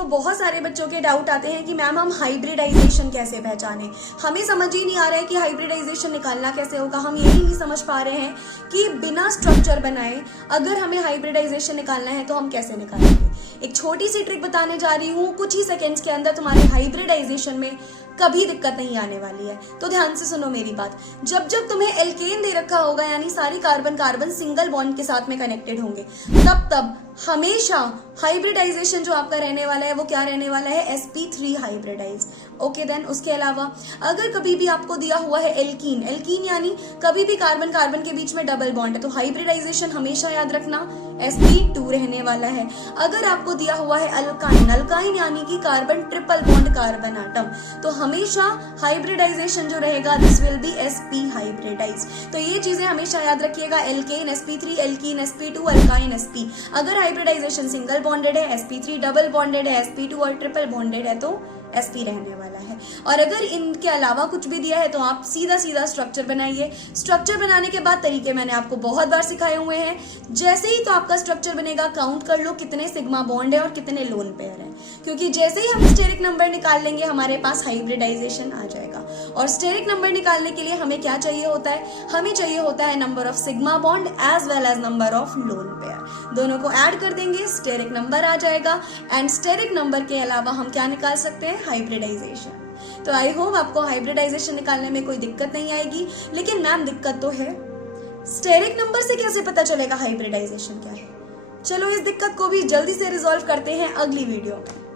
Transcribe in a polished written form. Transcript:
तो बहुत सारे बच्चों के डाउट आते हैं कि मैम हम हाइब्रिडाइजेशन कैसे पहचाने, हमें समझ ही नहीं आ रहा है कि हाइब्रिडाइजेशन निकालना कैसे होगा। हम यही नहीं समझ पा रहे हैं कि बिना स्ट्रक्चर बनाए अगर हमें हाइब्रिडाइजेशन निकालना है तो हम कैसे निकालेंगे। एक छोटी सी ट्रिक बताने जा रही हूँ, कुछ ही सेकेंड्स के अंदर तुम्हारे हाइब्रिडाइजेशन में कभी दिक्कत नहीं आने वाली है। तो ध्यान से सुनो मेरी बात। जब जब तुम्हें एल्केन दे रखा होगा, यानी सारी कार्बन कार्बन सिंगल बॉन्ड के साथ में कनेक्टेड होंगे, तब तब हमेशा हाइब्रिडाइजेशन जो आपका रहने वाला है वो क्या रहने वाला है, sp3 हाइब्रिडाइज। ओके देन, उसके अलावा अगर कभी भी आपको दिया हुआ है एल्कीन, एल्कीन यानी कभी भी कार्बन कार्बन के बीच में डबल बॉन्ड है, तो हाइब्रिडाइजेशन हमेशा याद रखना sp2 रहने वाला है। अगर आपको दिया हुआ है अल्काइन, अल्काइन यानी कि carbon triple bond carbon atom, तो हमेशा हाइब्रिडाइजेशन जो रहेगा this will be sp hybridize. तो ये चीजें हमेशा याद रखिएगा, alkane sp3, alkene sp2, alkyne sp। अगर हाइब्रिडाइजेशन सिंगल बॉन्डेड है, sp3 डबल बॉन्डेड है, sp2 और ट्रिपल बॉन्डेड है तो sp रहने वाला है। और अगर इनके अलावा कुछ भी दिया है तो आप सीधा सीधा स्ट्रक्चर बनाइए। स्ट्रक्चर बनाने के बाद तरीके मैंने आपको बहुत बार सिखाए हुए हैं। जैसे ही तो आपका स्ट्रक्चर बनेगा, काउंट कर लो कितने सिग्मा बॉन्ड है और कितने लोन पेयर है, क्योंकि जैसे ही हम स्टेरिक नंबर निकाल लेंगे हमारे पास हाइब्रिडाइजेशन आ जाएगा। और स्टेरिक नंबर निकालने के लिए हमें क्या चाहिए होता है, हमें चाहिए होता है number of sigma bond as well as number of lone pair. दोनों को ऐड कर देंगे, स्टेरिक नंबर आ जाएगा। एंड स्टेरिक नंबर के अलावा हम क्या निकाल सकते हैं, हाइब्रिडाइजेशन। तो आई होप आपको हाइब्रिडाइजेशन निकालने में कोई दिक्कत नहीं आएगी। लेकिन मैम दिक्कत तो है, स्टेरिक नंबर से कैसे पता चलेगा हाइब्रिडाइजेशन क्या है। चलो इस दिक्कत को भी जल्दी से रिजॉल्व करते हैं अगली वीडियो में।